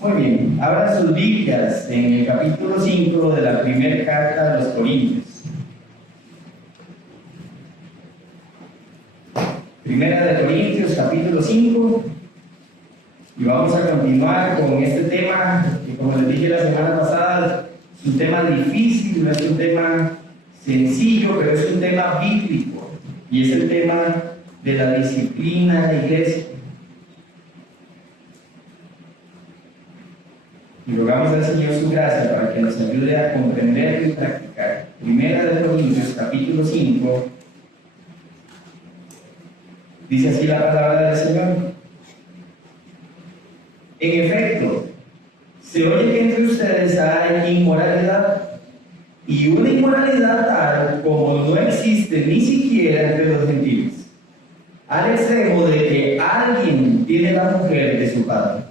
Muy bien, abran sus Biblias en el capítulo 5 de la primera carta a los Corintios. Primera de Corintios, capítulo 5. Y vamos a continuar con este tema, que como les dije la semana pasada, es un tema difícil, no es un tema sencillo, pero es un tema bíblico. Y es el tema de la disciplina de la iglesia. Y rogamos al Señor su gracia para que nos ayude a comprender y practicar. Primera de Corintios, capítulo 5. Dice así la palabra del Señor. En efecto, se oye que entre ustedes hay inmoralidad, y una inmoralidad tal como no existe ni siquiera entre los gentiles, al extremo de que alguien tiene la mujer de su padre.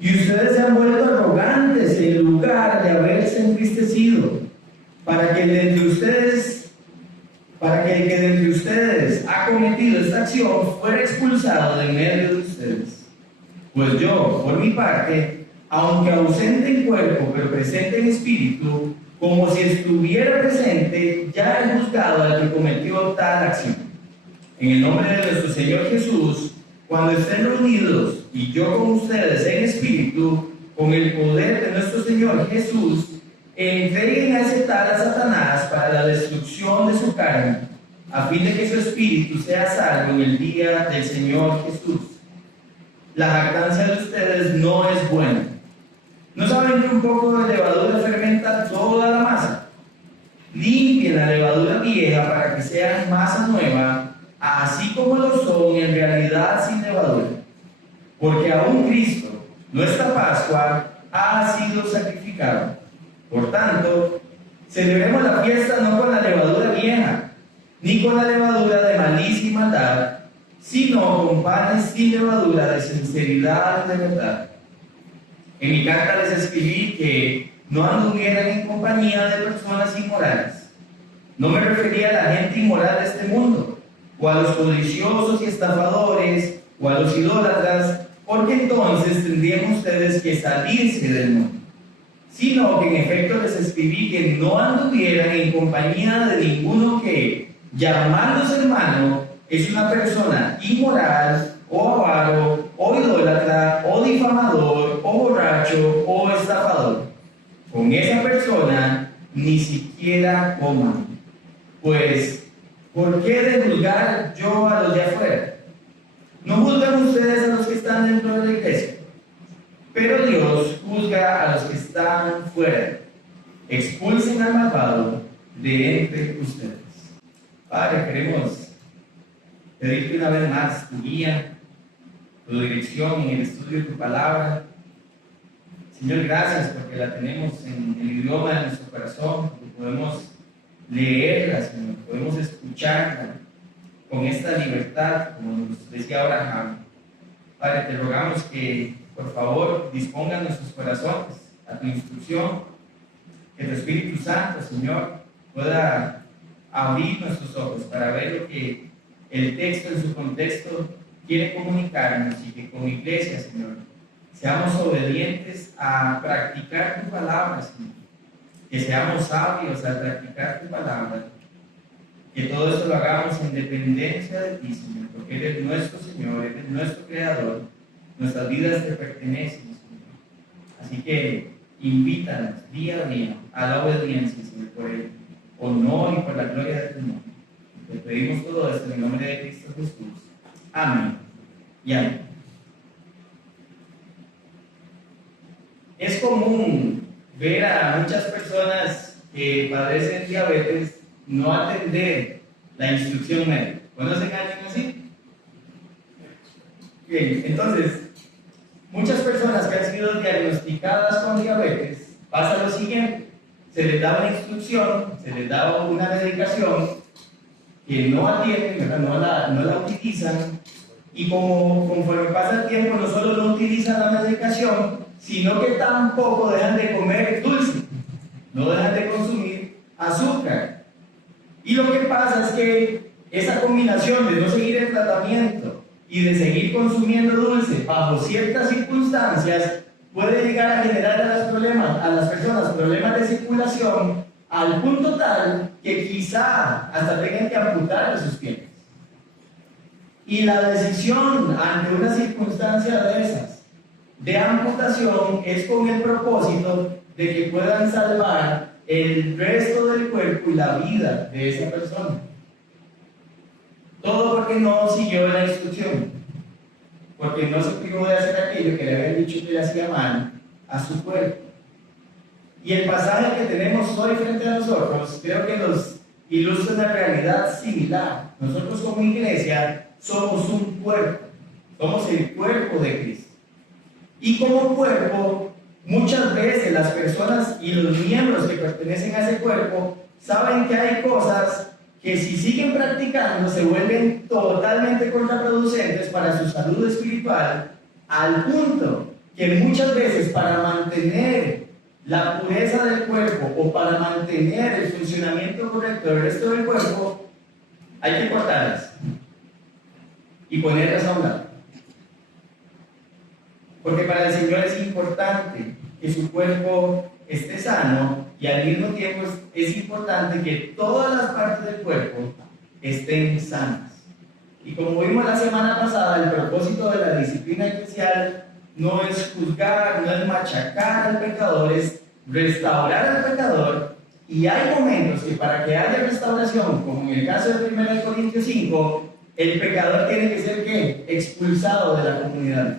Y ustedes se han vuelto arrogantes en lugar de haberse entristecido, para que el que de entre ustedes ha cometido esta acción fuera expulsado de medio de ustedes. Pues yo, por mi parte, aunque ausente en cuerpo, pero presente en espíritu, como si estuviera presente, ya he juzgado al que cometió tal acción. En el nombre de nuestro Señor Jesús, cuando estén reunidos y yo con ustedes en espíritu, con el poder de nuestro Señor Jesús, entreguen a ese tal a Satanás para la destrucción de su carne, a fin de que su espíritu sea salvo en el día del Señor Jesús. La jactancia de ustedes no es buena. ¿No saben que un poco de levadura fermenta toda la masa? Limpien la levadura vieja para que sea masa nueva, así como lo son en realidad sin levadura. Porque aún Cristo, nuestra Pascua, ha sido sacrificado. Por tanto, celebremos la fiesta no con la levadura vieja, ni con la levadura de malicia y maldad, sino con panes sin levadura de sinceridad y de verdad. En mi carta les escribí que no anduvieran en compañía de personas inmorales. No me refería a la gente inmoral de este mundo, o a los codiciosos y estafadores, o a los idólatras, porque entonces tendrían ustedes que salirse del mundo. Sino que en efecto les escribí que no anduvieran en compañía de ninguno que, llamándose hermano, es una persona inmoral, o avaro, o idólatra, o difamador, o borracho, o estafador. Con esa persona ni siquiera coman. Pues, ¿por qué de juzgar yo a los de afuera? No juzgan ustedes a los que están dentro de la iglesia, pero Dios juzga a los que están fuera. Expulsen al malvado de entre ustedes. Padre, queremos pedirte una vez más tu guía, tu dirección en el estudio de tu palabra. Señor, gracias porque la tenemos en el idioma de nuestro corazón, que podemos leerla, Señor, podemos escucharla con esta libertad, como nos decía Abraham. Padre, te rogamos que, por favor, disponga nuestros corazones a tu instrucción, que tu Espíritu Santo, Señor, pueda abrir nuestros ojos para ver lo que el texto en su contexto quiere comunicarnos, y que como iglesia, Señor, seamos obedientes a practicar tu palabra, Señor. Que seamos sabios al practicar tu palabra. Que todo esto lo hagamos en dependencia de ti, Señor, porque eres nuestro Señor, eres nuestro Creador. Nuestras vidas te pertenecen, Señor. Así que invítanos día a día a la obediencia, Señor, por el honor y por la gloria de tu nombre. Te pedimos todo esto en el nombre de Cristo Jesús. Amén y amén. Es común ver a muchas personas que padecen diabetes no atender la instrucción médica. ¿Conocen a alguien así? Bien, entonces, muchas personas que han sido diagnosticadas con diabetes, pasa lo siguiente: se les da una instrucción, se les da una medicación que no atienden, no la utilizan, y conforme pasa el tiempo no solo no utilizan la medicación, sino que tampoco dejan de comer dulce, no dejan de consumir azúcar. Y lo que pasa es que esa combinación de no seguir el tratamiento y de seguir consumiendo dulce bajo ciertas circunstancias puede llegar a generar a las personas problemas de circulación al punto tal que quizá hasta tengan que amputar sus piernas. Y la decisión ante una circunstancia de esas, de amputación, es con el propósito de que puedan salvar el resto del cuerpo y la vida de esa persona. Todo porque no siguió la instrucción, porque no se privó de hacer aquello que le habían dicho que le hacía mal a su cuerpo. Y el pasaje que tenemos hoy frente a nosotros, creo que nos ilustra una realidad similar. Nosotros como iglesia somos un cuerpo, somos el cuerpo de Cristo. Y como cuerpo, muchas veces las personas y los miembros que pertenecen a ese cuerpo saben que hay cosas que si siguen practicando se vuelven totalmente contraproducentes para su salud espiritual, al punto que muchas veces para mantener la pureza del cuerpo o para mantener el funcionamiento correcto del resto del cuerpo, hay que cortarlas y ponerlas a un lado. Porque para el Señor es importante que su cuerpo esté sano y al mismo tiempo es importante que todas las partes del cuerpo estén sanas. Y como vimos la semana pasada, el propósito de la disciplina eclesial no es juzgar, no es machacar al pecador, es restaurar al pecador. Y hay momentos que para que haya restauración, como en el caso de 1 Corintios 5, el pecador tiene que ser ¿qué? Expulsado de la comunidad.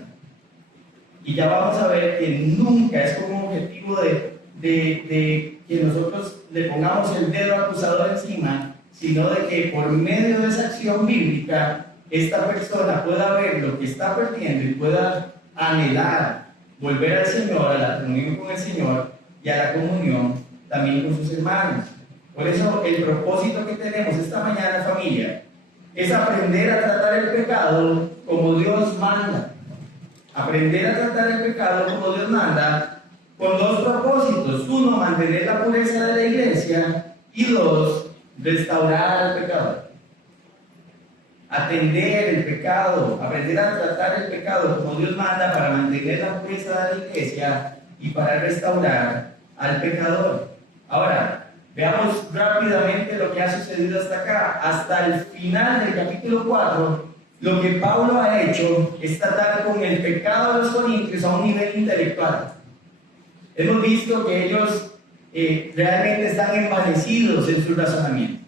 Y ya vamos a ver que nunca es como objetivo de que nosotros le pongamos el dedo acusador encima, sino de que por medio de esa acción bíblica, esta persona pueda ver lo que está perdiendo y pueda anhelar volver al Señor, a la comunión con el Señor y a la comunión también con sus hermanos. Por eso el propósito que tenemos esta mañana, familia, es aprender a tratar el pecado como Dios manda. Aprender a tratar el pecado como Dios manda, con dos propósitos. Uno, mantener la pureza de la iglesia, y dos, restaurar al pecador. Atender el pecado, aprender a tratar el pecado como Dios manda para mantener la pureza de la iglesia y para restaurar al pecador. Ahora, veamos rápidamente lo que ha sucedido hasta acá. Hasta el final del capítulo 4, lo que Pablo ha hecho es tratar con el pecado de los corintios a un nivel intelectual. Hemos visto que ellos realmente están envanecidos en sus razonamientos.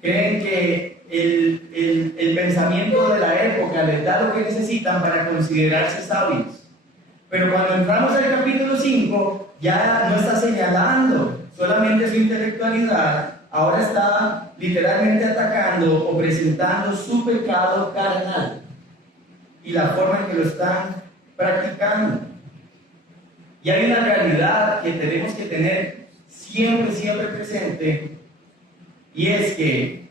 Creen que el pensamiento de la época les da lo que necesitan para considerarse sabios. Pero cuando entramos al capítulo 5, ya no está señalando solamente su intelectualidad, ahora está literalmente atacando o presentando su pecado carnal y la forma en que lo están practicando. Y hay una realidad que tenemos que tener siempre presente, y es que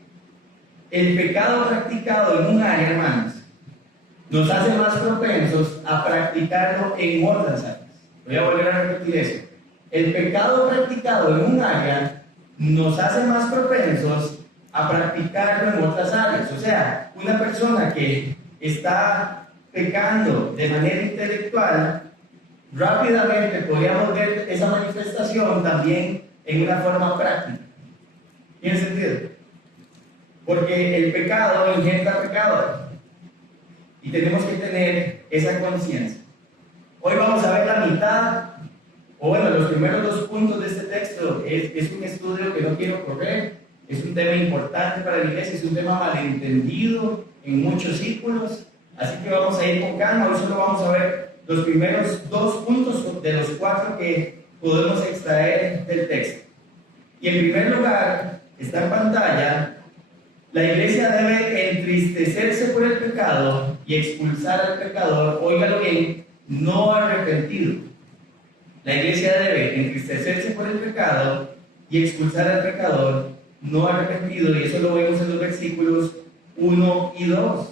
el pecado practicado en un área, hermanos, nos hace más propensos a practicarlo en otras áreas. Voy a volver a repetir eso. El pecado practicado en un área nos hace más propensos a practicarlo en otras áreas. O sea, una persona que está pecando de manera intelectual, rápidamente podríamos ver esa manifestación también en una forma práctica. ¿Tiene sentido? Porque el pecado engendra pecado y tenemos que tener esa conciencia. Hoy vamos a ver la mitad, o bueno, los primeros 2 puntos de este texto. Es un estudio que no quiero correr, es un tema importante para la iglesia, es un tema malentendido en muchos círculos, así que vamos a ir con calma. Hoy solo vamos a ver los primeros 2 puntos de los 4 que podemos extraer del texto. Y en primer lugar, está en pantalla: la iglesia debe entristecerse por el pecado y expulsar al pecador, óigalo bien, no arrepentido. La iglesia debe entristecerse por el pecado y expulsar al pecador no arrepentido, y eso lo vemos en los versículos 1 y 2.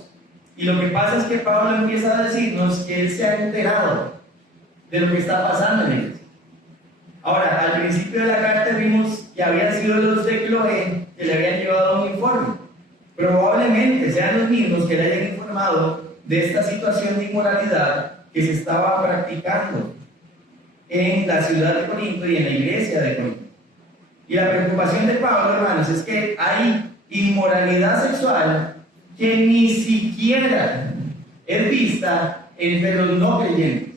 Y lo que pasa es que Pablo empieza a decirnos que él se ha enterado de lo que está pasando en la iglesia. Ahora, al principio de la carta vimos que habían sido los de Cloé que le habían llevado un informe. Probablemente sean los mismos que le hayan informado de esta situación de inmoralidad que se estaba practicando en la ciudad de Corinto y en la iglesia de Corinto. Y la preocupación de Pablo, hermanos, es que hay inmoralidad sexual que ni siquiera es vista entre los no creyentes.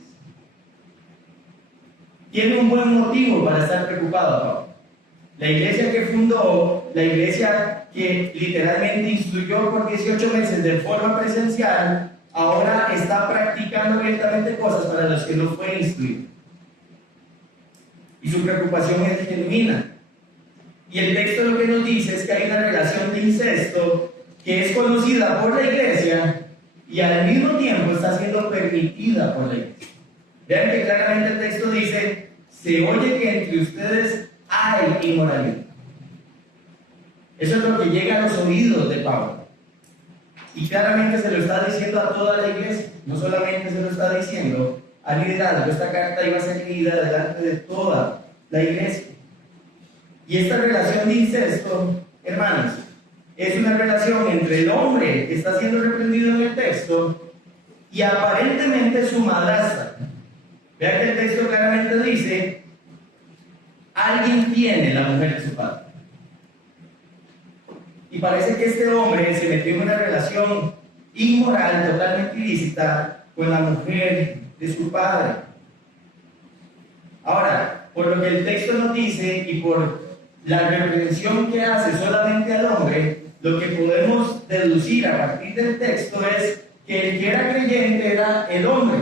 Tiene un buen motivo para estar preocupado, Pablo. La iglesia que fundó, la iglesia que literalmente instruyó por 18 meses de forma presencial, ahora está practicando abiertamente cosas para los que no fue instruido. Y su preocupación es genuina. Y el texto lo que nos dice es que hay una relación de incesto que es conocida por la iglesia y al mismo tiempo está siendo permitida por la iglesia. Vean que claramente el texto dice, se oye que entre ustedes hay inmoralidad. Eso es lo que llega a los oídos de Pablo. Y claramente se lo está diciendo a toda la iglesia, no solamente se lo está diciendo al liderazgo. Esta carta iba a ser leída delante de toda la iglesia. Y esta relación de incesto, hermanos, es una relación entre el hombre que está siendo reprendido en el texto y aparentemente su madrastra. Vean que el texto claramente dice, alguien tiene la mujer de su padre. Y parece que este hombre se metió en una relación inmoral, totalmente ilícita, con la mujer de su padre. Ahora, por lo que el texto nos dice y por la reprensión que hace solamente al hombre, lo que podemos deducir a partir del texto es que el que era creyente era el hombre.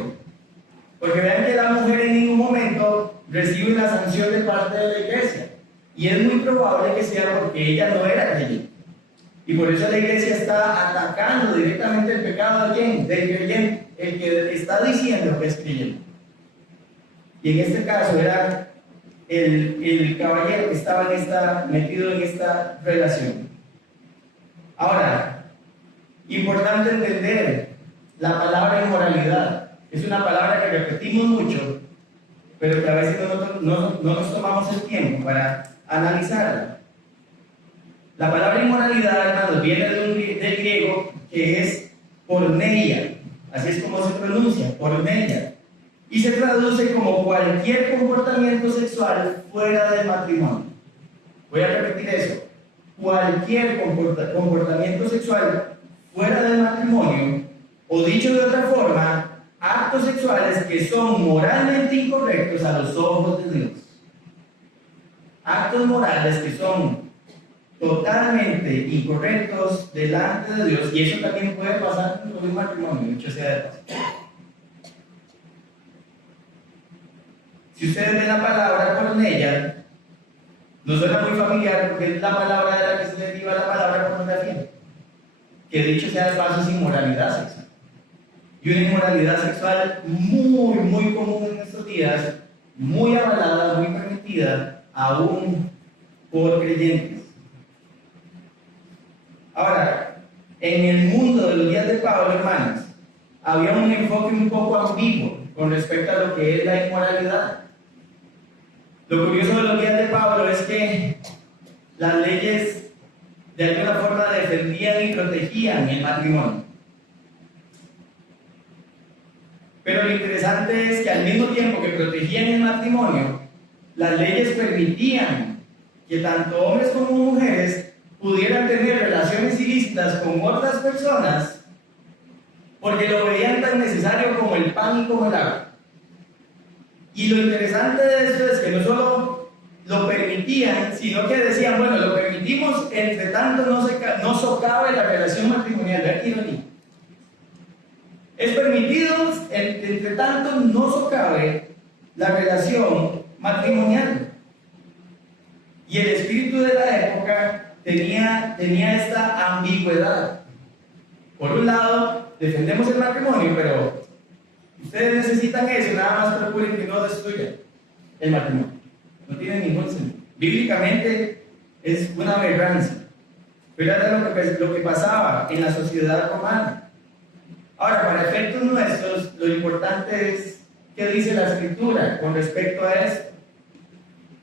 Porque vean que la mujer en ningún momento recibe una sanción de parte de la iglesia. Y es muy probable que sea porque ella no era creyente. Y por eso la iglesia está atacando directamente el pecado de quién? Del creyente, el que está diciendo que es creyente. Y en este caso era el caballero que estaba metido en esta relación. Ahora, importante entender la palabra inmoralidad. Es una palabra que repetimos mucho, pero que a veces no nos tomamos el tiempo para analizarla. La palabra inmoralidad, hermanos, viene del griego que es porneia, así es como se pronuncia, porneia, y se traduce como cualquier comportamiento sexual fuera del matrimonio. Voy a repetir eso. Cualquier comportamiento sexual fuera del matrimonio, o dicho de otra forma, actos sexuales que son moralmente incorrectos a los ojos de Dios. Actos morales que son totalmente incorrectos delante de Dios, y eso también puede pasar con un matrimonio, dicho sea de paso. Si ustedes ven la palabra porneia, no suena muy familiar porque es la palabra de la que se deriva la palabra pornografía, que dicho sea de paso es inmoralidad sexual. Y una inmoralidad sexual muy común en estos días, muy avalada, muy permitida, aún por creyentes. Ahora, en el mundo de los días de Pablo, hermanos, había un enfoque un poco ambiguo con respecto a lo que es la inmoralidad. Lo curioso de los días de Pablo es que las leyes de alguna forma defendían y protegían el matrimonio. Pero lo interesante es que al mismo tiempo que protegían el matrimonio, las leyes permitían que tanto hombres como mujeres pudieran tener relaciones ilícitas con otras personas porque lo veían tan necesario como el pan y como el agua. Y lo interesante de esto es que no solo lo permitían, sino que decían, bueno, lo permitimos, entre tanto no socave la relación matrimonial. Vean qué ironía. Es permitido, entre tanto no socave la relación matrimonial. Y el espíritu de la época tenía esta ambigüedad. Por un lado, defendemos el matrimonio, pero ustedes necesitan eso, nada más procuren que no destruyan el matrimonio. No tiene ningún sentido. Bíblicamente es una aberrancia. Pero era lo que pasaba en la sociedad romana. Ahora, para efectos nuestros, lo importante es qué dice la Escritura con respecto a esto.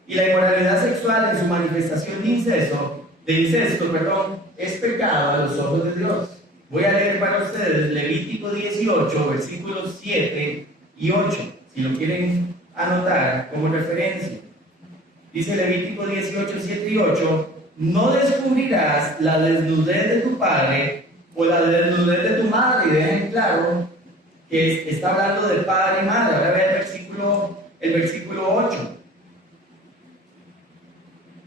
Y la inmoralidad sexual en su manifestación de incesto, es pecado a los ojos de Dios. Voy a leer para ustedes Levítico 18, versículos 7 y 8, si lo quieren anotar como referencia. Dice Levítico 18, 7 y 8, no descubrirás la desnudez de tu padre o la desnudez de tu madre. Y dejen claro que está hablando de padre y madre. Ahora ve el versículo 8.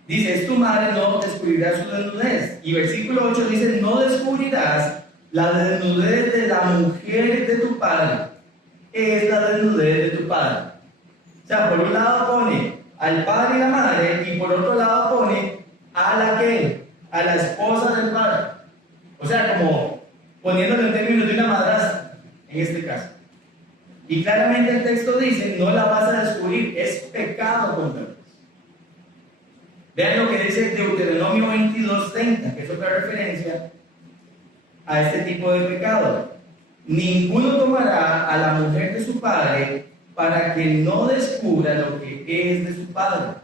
Dice, es tu madre, no descubrirás su desnudez. Y versículo 8 dice, no descubrirás la desnudez de la mujer de tu padre. Es la desnudez de tu padre. O sea, por un lado pone al padre y la madre, y por otro lado pone a la que, a la esposa del padre. O sea, como poniéndolo en términos de una madrastra, en este caso. Y claramente el texto dice, no la vas a descubrir, es pecado contra Dios. Vean lo que dice Deuteronomio 22:30, que es otra referencia a este tipo de pecado. Ninguno tomará a la mujer de su padre para que no descubra lo que es de su padre.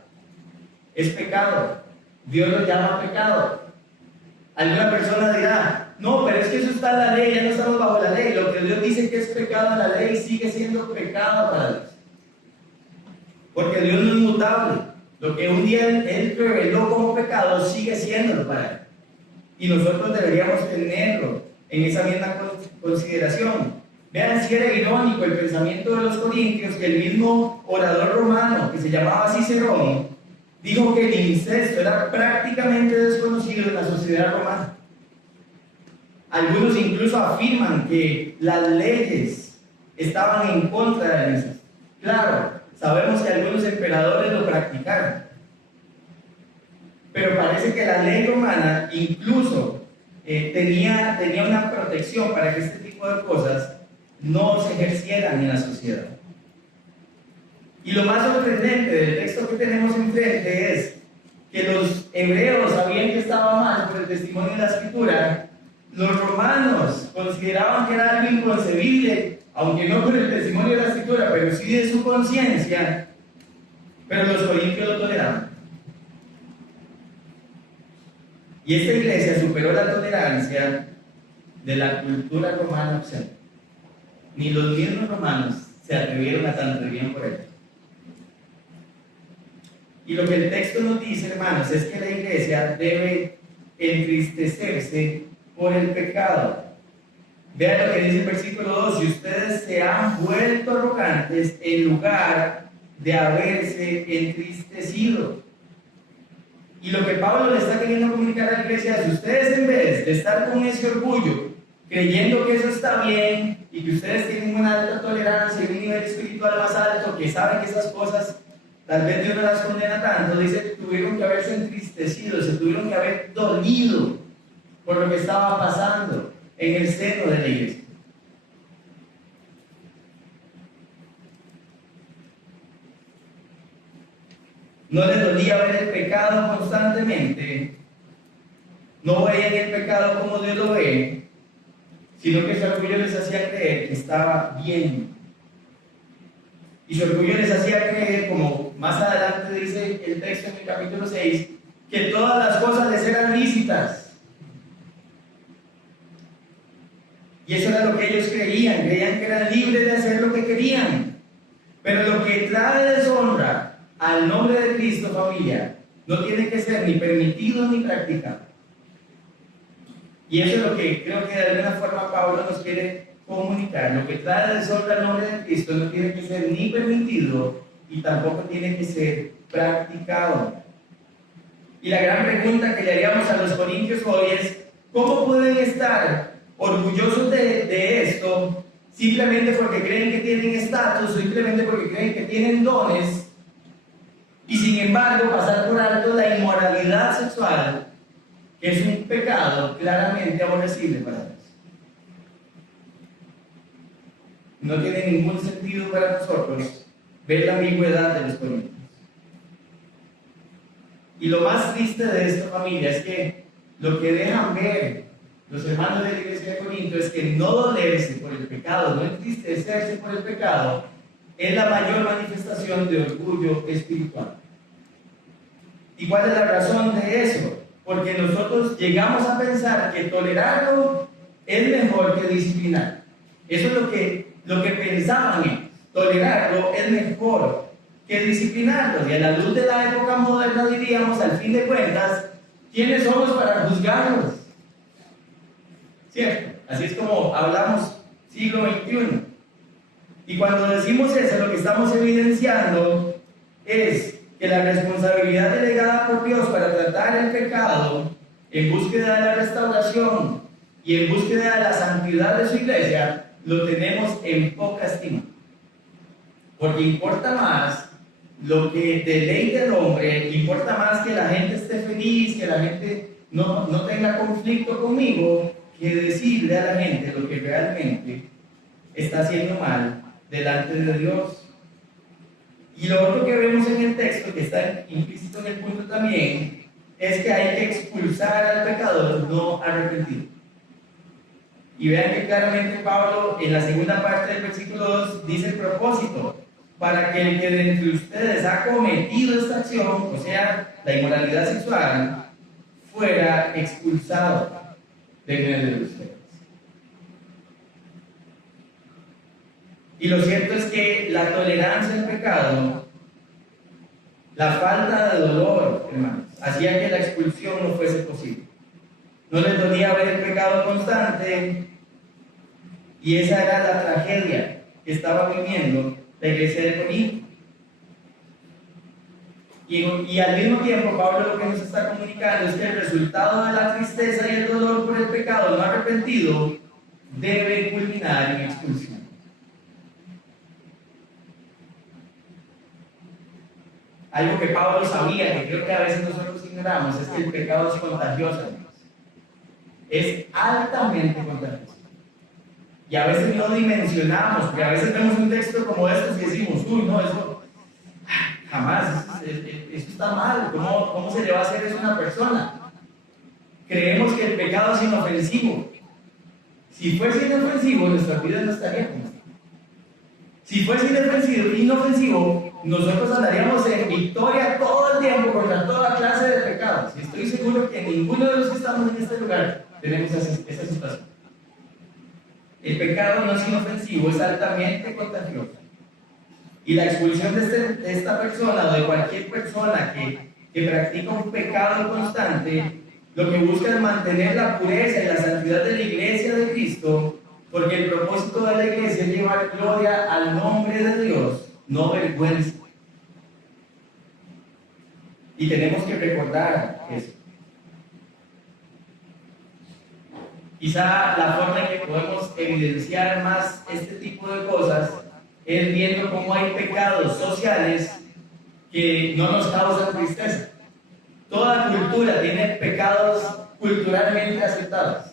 Es pecado. Dios lo llama pecado. Alguna persona dirá, no, pero es que eso está en la ley, ya no estamos bajo la ley. Lo que Dios dice que es pecado en la ley sigue siendo pecado para Dios. Porque Dios no es mutable. Lo que un día Él reveló como pecado sigue siéndolo para Él. Y nosotros deberíamos tenerlo en esa misma consideración. Vean si era irónico el pensamiento de los corintios, que el mismo orador romano, que se llamaba Cicerón, dijo que el incesto era prácticamente desconocido en la sociedad romana. Algunos incluso afirman que las leyes estaban en contra del incesto. Claro, sabemos que algunos emperadores lo practicaron, pero parece que la ley romana incluso tenía una protección para que este tipo de cosas no se ejercieran en la sociedad. Y lo más sorprendente del texto que tenemos enfrente es que los hebreos sabían que estaba mal por el testimonio de la escritura. Los romanos consideraban que era algo inconcebible, aunque no por el testimonio de la escritura, pero sí de su conciencia. Pero los corintios lo toleraban. Y esta iglesia superó la tolerancia de la cultura romana occidental. Ni los mismos romanos se atrevieron a tan bien por ello. Y lo que el texto nos dice, hermanos, es que la iglesia debe entristecerse por el pecado. Vean lo que dice el versículo 2: si ustedes se han vuelto arrogantes en lugar de haberse entristecido. Y lo que Pablo le está queriendo comunicar a la iglesia es: ustedes, en vez de estar con ese orgullo, creyendo que eso está bien y que ustedes tienen una alta tolerancia y un nivel espiritual más alto, que saben que esas cosas tal vez Dios no las condena tanto, dice que tuvieron que haberse entristecido, se tuvieron que haber dolido por lo que estaba pasando en el seno de la iglesia. No les dolía ver el pecado constantemente, no veían el pecado como Dios lo ve, sino que su orgullo les hacía creer que estaba bien. Y su orgullo les hacía creer, como más adelante dice el texto en el capítulo 6, que todas las cosas les eran lícitas. Y eso era lo que ellos creían que eran libres de hacer lo que querían. Pero lo que trae deshonra al nombre de Cristo, familia, no tiene que ser ni permitido ni practicado. Y eso es lo que creo que de alguna forma Pablo nos quiere comunicar. Lo que trae deshonra al nombre de Cristo no tiene que ser ni permitido y tampoco tiene que ser practicado. Y la gran pregunta que le haríamos a los corintios hoy es: ¿cómo pueden estar orgullosos de esto simplemente porque creen que tienen estatus o simplemente porque creen que tienen dones, y sin embargo pasar por alto la inmoralidad sexual, que es un pecado claramente aborrecible para Dios? No tiene ningún sentido para nosotros ver la ambigüedad de los corintios. Y lo más triste de esta familia es que lo que dejan ver los hermanos de la iglesia de Corinto es que no dolerse por el pecado, no entristecerse por el pecado, es la mayor manifestación de orgullo espiritual. ¿Y cuál es la razón de eso? Porque nosotros llegamos a pensar que tolerarlo es mejor que disciplinar. Eso es lo que pensaban ellos. Tolerarlo es mejor que disciplinarlos. Y a la luz de la época moderna diríamos, al fin de cuentas, ¿quiénes somos para juzgarlos? ¿Cierto? Así es como hablamos siglo XXI. Y cuando decimos eso, lo que estamos evidenciando es que la responsabilidad delegada por Dios para tratar el pecado en búsqueda de la restauración y en búsqueda de la santidad de su iglesia, lo tenemos en poca estima. Porque importa más lo que deleite el hombre, importa más que la gente esté feliz, que la gente no tenga conflicto conmigo, que decirle a la gente lo que realmente está haciendo mal delante de Dios. Y lo otro que vemos en el texto, que está implícito en el punto también, es que hay que expulsar al pecador no arrepentido. Y vean que claramente Pablo en la segunda parte del versículo 2 dice el propósito: para que el que de entre ustedes ha cometido esta acción, o sea, la inmoralidad sexual, fuera expulsado de medio de ustedes. Y lo cierto es que la tolerancia al pecado, la falta de dolor, hermanos, hacía que la expulsión no fuese posible. No les dolía ver el pecado constante, y esa era la tragedia que estaba viviendo la iglesia de Corinto. Y al mismo tiempo, Pablo lo que nos está comunicando es que el resultado de la tristeza y el dolor por el pecado no arrepentido debe culminar en expulsión. Algo que Pablo sabía, que creo que a veces nosotros ignoramos, es que el pecado es contagioso. Es altamente contagioso. Y a veces no dimensionamos, porque a veces vemos un texto como este y decimos, uy, no, eso jamás, eso está mal. ¿Cómo se le va a hacer eso a una persona? Creemos que el pecado es inofensivo. Si fuese inofensivo, nuestra vida no estaría como está. Si fuese inofensivo, nosotros andaríamos en victoria todo el tiempo contra toda clase de pecados. Y estoy seguro que ninguno de los que estamos en este lugar tenemos esa situación. El pecado no es inofensivo, es altamente contagioso. Y la expulsión de esta persona o de cualquier persona que practica un pecado constante, lo que busca es mantener la pureza y la santidad de la iglesia de Cristo, porque el propósito de la iglesia es llevar gloria al nombre de Dios, no vergüenza. Y tenemos que recordar eso. Quizá la forma en que podemos evidenciar más este tipo de cosas es viendo cómo hay pecados sociales que no nos causan tristeza. Toda cultura tiene pecados culturalmente aceptados.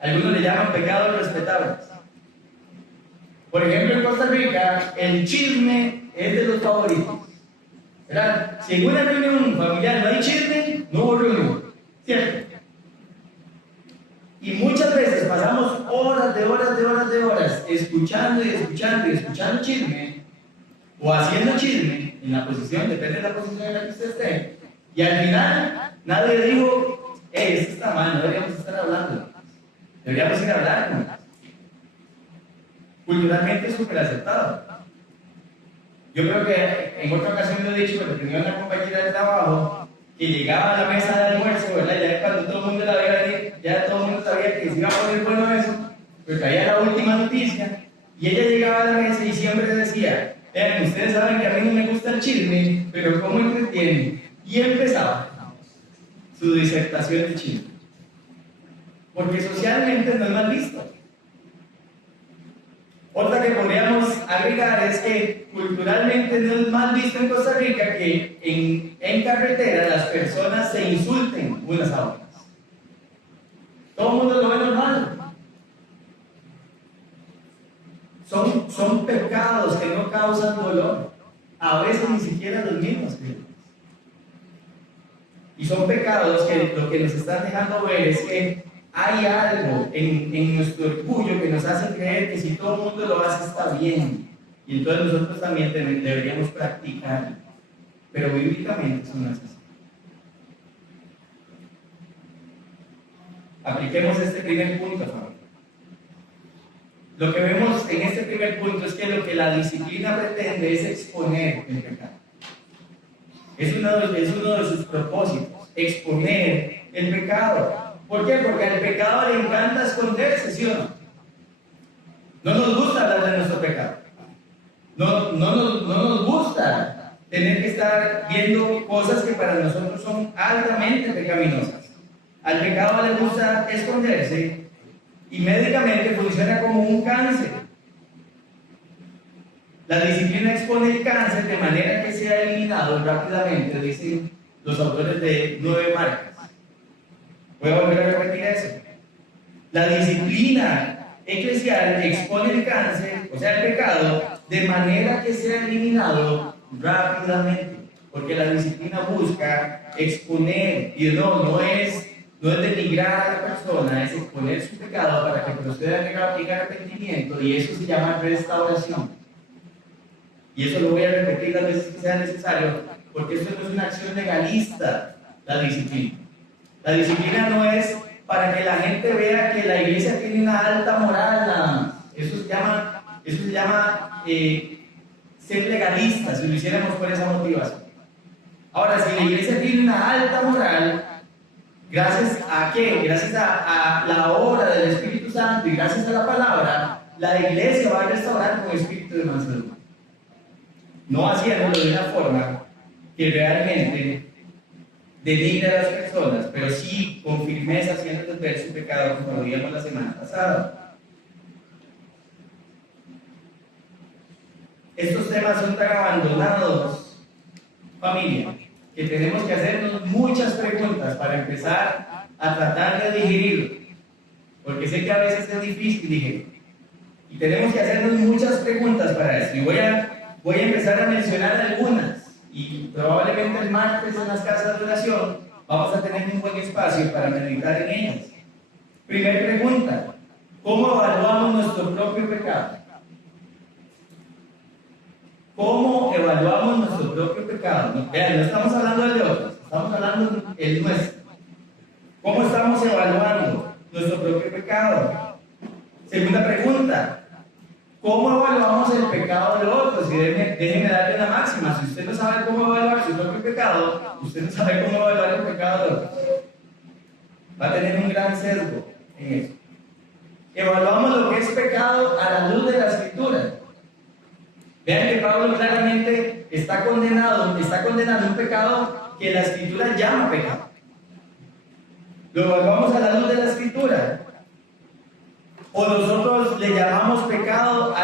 Algunos le llaman pecados respetables. Por ejemplo, en Costa Rica, el chisme es de los favoritos. ¿Verdad? Si en una reunión familiar no hay chisme, no hubo reunión. ¿Cierto? Y muchas veces pasamos horas escuchando chisme, o haciendo chisme, en la posición, depende de la posición en la que usted esté, y al final nadie dijo, esto está mal, no deberíamos estar hablando, deberíamos ir a hablar, ¿no? Culturalmente es súper aceptado. Yo creo que en otra ocasión lo he dicho, pero tenía una compañera de trabajo que llegaba a la mesa de almuerzo, ¿verdad? Ya cuando todo el mundo la veía venir, ya todo el mundo sabía que se iba a poner bueno eso, pero caía la última noticia, y ella llegaba a la mesa y siempre decía, vean, ustedes saben que a mí no me gusta el chisme, pero ¿cómo entretienen? Y empezaba su disertación de chisme. Porque socialmente no es mal visto. Otra que podríamos agregar es que culturalmente no es mal visto en Costa Rica que en carretera las personas se insulten unas a otras. Todo el mundo lo ve normal. Son pecados que no causan dolor. A veces ni siquiera los mismos. Y son pecados que lo que nos están dejando ver es que hay algo en nuestro orgullo que nos hace creer que si todo el mundo lo hace está bien. Y entonces nosotros también deberíamos practicarlo. Pero bíblicamente eso no es así. Apliquemos este primer punto, favor. lo que vemos en este primer punto es que lo que la disciplina pretende es exponer el pecado. Es uno de sus propósitos, exponer el pecado. ¿Por qué? Porque al pecado le encanta esconderse, ¿sí o no? No nos gusta hablar de nuestro pecado. No nos gusta tener que estar viendo cosas que para nosotros son altamente pecaminosas. Al pecado le gusta esconderse y médicamente funciona como un cáncer. La disciplina expone el cáncer de manera que sea eliminado rápidamente, dicen los autores de 9 marcas. Voy a volver a repetir eso. La disciplina eclesial expone el cáncer, o sea, el pecado, de manera que sea eliminado rápidamente. Porque la disciplina busca exponer, y no es denigrar a la persona, es exponer su pecado para que proceda en arrepentimiento, y eso se llama restauración. Y eso lo voy a repetir las veces que sea necesario, porque esto no es una acción legalista, la disciplina. La disciplina no es para que la gente vea que la iglesia tiene una alta moral, nada más. Eso se llama ser legalista, si lo hiciéramos por esa motivación. Ahora, si la iglesia tiene una alta moral, ¿gracias a qué? Gracias a la obra del Espíritu Santo y gracias a la palabra, la iglesia va a restaurar con espíritu de mansedumbre. No haciéndolo de una forma que realmente denigre a las personas, pero sí con firmeza haciéndoles ver su pecado, como lo vimos la semana pasada. Estos temas son tan abandonados, familia, que tenemos que hacernos muchas preguntas para empezar a tratar de digerirlo, porque sé que a veces es difícil digerir. Y tenemos que hacernos muchas preguntas para esto. Y voy a empezar a mencionar algunas. Y probablemente el martes en las casas de oración vamos a tener un buen espacio para meditar en ellas. Primera pregunta: ¿cómo evaluamos nuestro propio pecado? ¿Cómo evaluamos nuestro propio pecado? No estamos hablando del de otros, estamos hablando del nuestro. ¿Cómo estamos evaluando nuestro propio pecado? Segunda pregunta: ¿cómo evaluamos el pecado de otros? Y déjenme darle una máxima. Si usted no sabe cómo evaluar su propio pecado, usted no sabe cómo evaluar el pecado de otros. Va a tener un gran sesgo en eso. Evaluamos lo que es pecado a la luz de la Escritura. Vean que Pablo claramente está condenando un pecado que la Escritura llama pecado. Lo evaluamos a la luz de la Escritura. O nosotros le llamamos pecado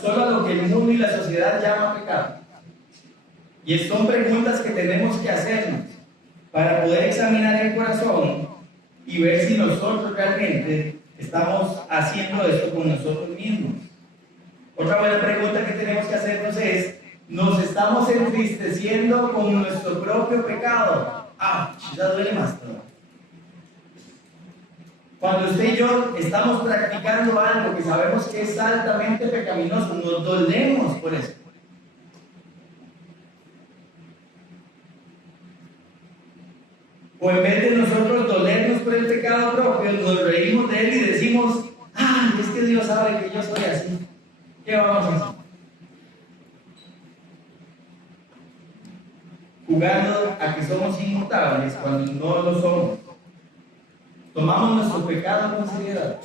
solo a lo que el mundo y la sociedad llama pecado. Y son preguntas que tenemos que hacernos para poder examinar el corazón y ver si nosotros realmente estamos haciendo esto con nosotros mismos. Otra buena pregunta que tenemos que hacernos es: ¿nos estamos entristeciendo con nuestro propio pecado? Ya duele más todo. Cuando usted y yo estamos practicando algo que sabemos que es altamente pecaminoso, nos dolemos por eso. O en vez de nosotros dolernos por el pecado propio, nos reímos de él y decimos: es que Dios sabe que yo soy así. ¿Qué vamos a hacer? Jugando a que somos inmutables cuando no lo somos. Tomamos nuestro pecado con seriedad.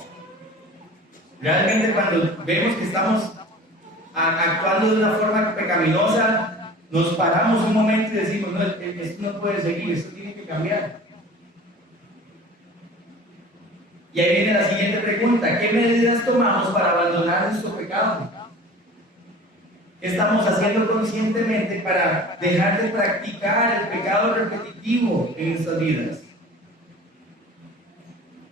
Realmente, cuando vemos que estamos actuando de una forma pecaminosa, nos paramos un momento y decimos: no, esto no puede seguir, esto tiene que cambiar. Y ahí viene la siguiente pregunta: ¿qué medidas tomamos para abandonar nuestro pecado? ¿Qué estamos haciendo conscientemente para dejar de practicar el pecado repetitivo en nuestras vidas?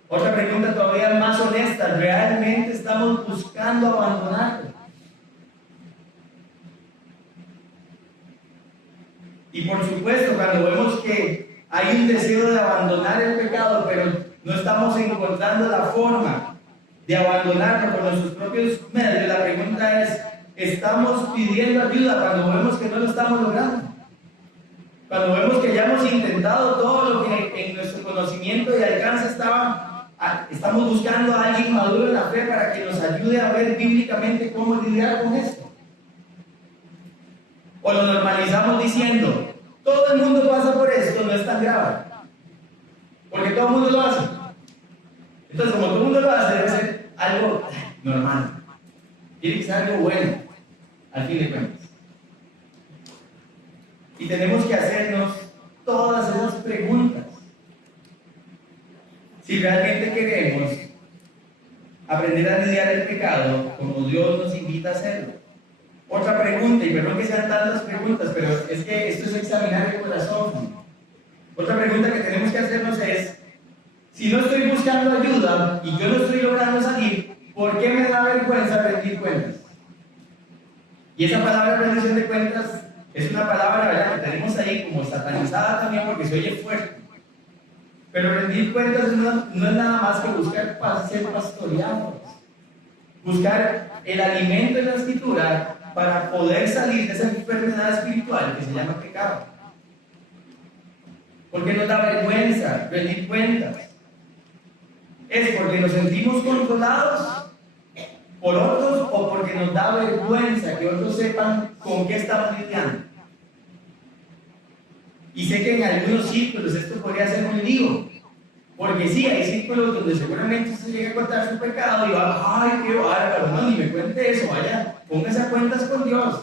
Otra pregunta todavía más honesta: ¿realmente estamos buscando abandonarlo? Y por supuesto, cuando vemos que hay un deseo de abandonar el pecado, pero no estamos encontrando la forma de abandonarlo por nuestros propios medios, la pregunta es: ¿estamos pidiendo ayuda cuando vemos que no lo estamos logrando? Cuando vemos que ya hemos intentado todo lo que en nuestro conocimiento y alcance estamos buscando a alguien maduro en la fe para para que nos ayude a ver bíblicamente cómo lidiar con esto. O lo normalizamos diciendo, todo el mundo pasa por esto, no es tan grave. Porque todo el mundo lo hace. Entonces, como todo el mundo lo hace, debe ser algo normal. Tiene que ser algo bueno, al fin de cuentas. Y tenemos que hacernos todas esas preguntas. Si realmente queremos aprender a lidiar el pecado como Dios nos invita a hacerlo. Otra pregunta, y perdón que sean tantas preguntas, pero es que esto es examinar el corazón. Otra pregunta que tenemos que hacernos es, si no estoy buscando ayuda y yo no estoy logrando salir, ¿por qué me da vergüenza rendir cuentas? Y esa palabra rendición de cuentas es una palabra, ¿verdad?, que tenemos ahí como satanizada también porque se oye fuerte. Pero rendir cuentas no es nada más que buscar ser pastoreados. Buscar el alimento en la escritura para poder salir de esa enfermedad espiritual que se llama pecado. Porque nos da vergüenza rendir cuentas. ¿Es porque nos sentimos controlados por otros o porque nos da vergüenza que otros sepan con qué estamos lidiando? Y sé que en algunos círculos esto podría ser un lío, porque sí, hay círculos donde seguramente se llega a contar su pecado y va, ay, qué bárbaro, no, ni me cuente eso, vaya, póngase a cuentas con Dios.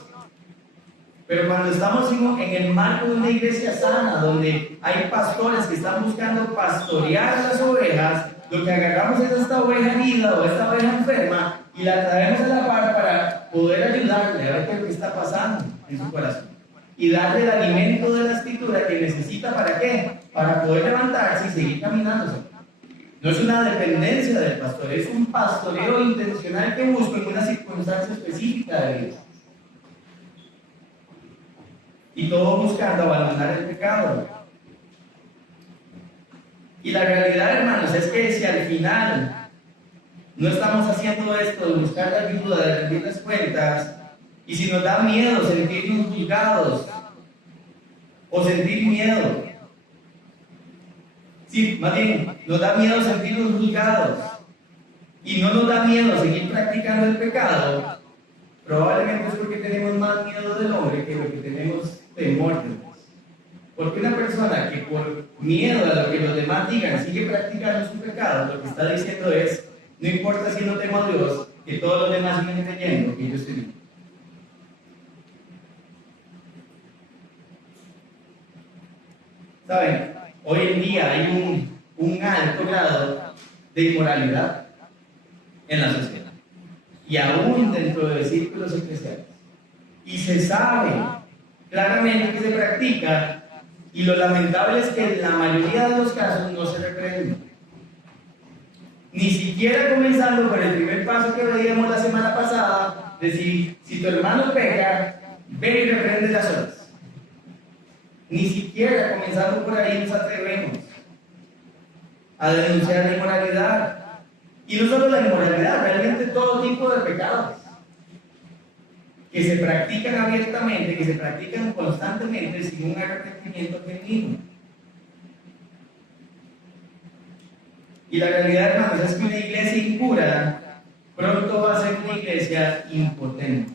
Pero cuando estamos en el marco de una iglesia sana, donde hay pastores que están buscando pastorear a las ovejas, lo que agarramos es esta oveja herida o esta oveja enferma y la traemos a la par para poder ayudarle a ver qué es lo que está pasando en su corazón. Y darle el alimento de la escritura que necesita, ¿para qué? Para poder levantarse y seguir caminándose. No es una dependencia del pastor, es un pastoreo intencional que busco en una circunstancia específica de vida. Y todo buscando abandonar el pecado. Y la realidad, hermanos, es que si al final no estamos haciendo esto de buscar la ayuda, de rendir las cuentas, y si nos da miedo sentirnos juzgados o sentir miedo, sí, más bien, nos da miedo sentirnos juzgados y no nos da miedo seguir practicando el pecado, probablemente es porque tenemos más miedo del hombre que lo que tenemos temor de Dios. Porque una persona que por miedo a lo que los demás digan sigue practicando su pecado, lo que está diciendo es, no importa si no temo a Dios, que todos los demás siguen creyendo que yo estoy bien. ¿Saben? Hoy en día hay un alto grado de inmoralidad en la sociedad. Y aún dentro de círculos eclesiales. Y se sabe claramente que se practica, y lo lamentable es que en la mayoría de los casos no se reprende. Ni siquiera comenzando por el primer paso que veíamos la semana pasada, decir, si tu hermano peca, ve y reprende las horas. Ni siquiera comenzando por ahí nos atrevemos a denunciar la inmoralidad. Y no solo la inmoralidad, realmente todo tipo de pecados que se practican abiertamente, que se practican constantemente sin un arrepentimiento genuino. Y la realidad, hermanos, es que una iglesia impura pronto va a ser una iglesia impotente.